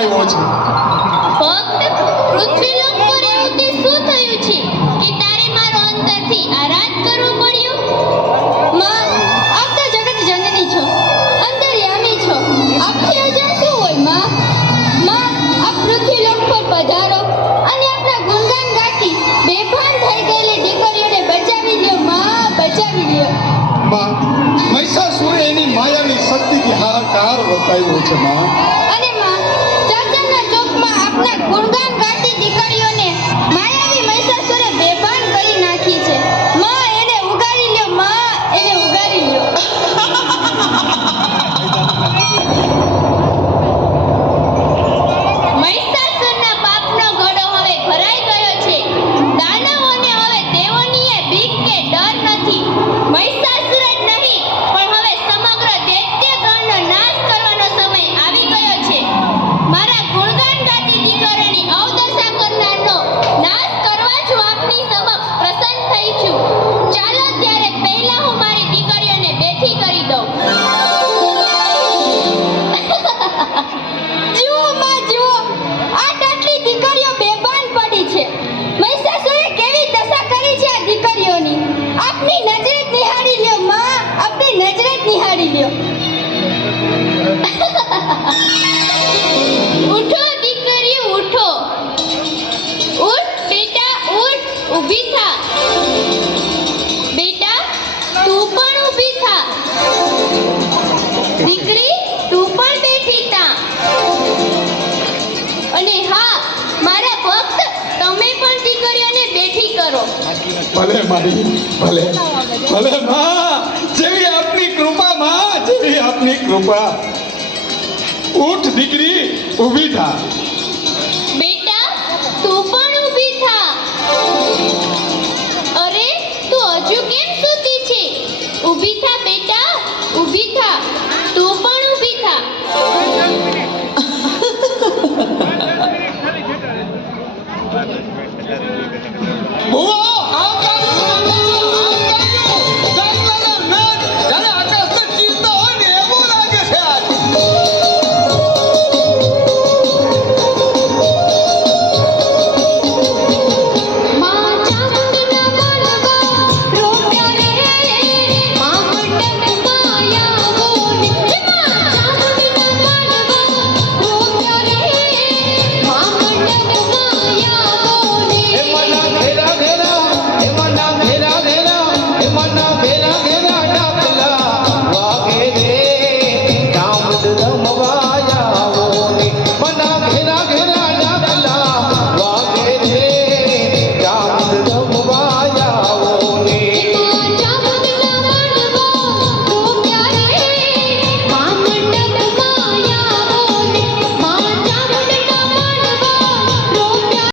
ફક્ત પૃથ્વીલોક પર એવું તે શું થયું છે? કે તારે મારો અંતરથી આરાધ કરવું પડ્યું? માં આપ તો જગત જનની છો. અંતર્યામી છો. આપથી અજાણ શું હોયમાં? માં આપ પૃથ્વી પર પધારો અને આપના ગુણગાન ગાતી બેભાન થઈ ગયેલી દીકરીઓને બચાવી લ્યો માં બચાવી લ્યો. માં મહિષાસુરે એની માયાની શક્તિથી હાહાકાર વર્તાવ્યો છે માં. અને આપના ગુણગાન ગાતી દીકરીઓને માયાવી મહિષાસુરે ઊભી થા. બેટા તું પણ ઊભી થા. દીકરી તું પણ બેઠી થા. અને હા મારા ભક્ત તમે પણ દીકરીઓને બેઠી કરો. ભલે મારી ભલે. ભલે માં જેવી આપની કૃપા માં જેવી આપની કૃપા. ઉઠ દીકરી ઊભી થા. ubica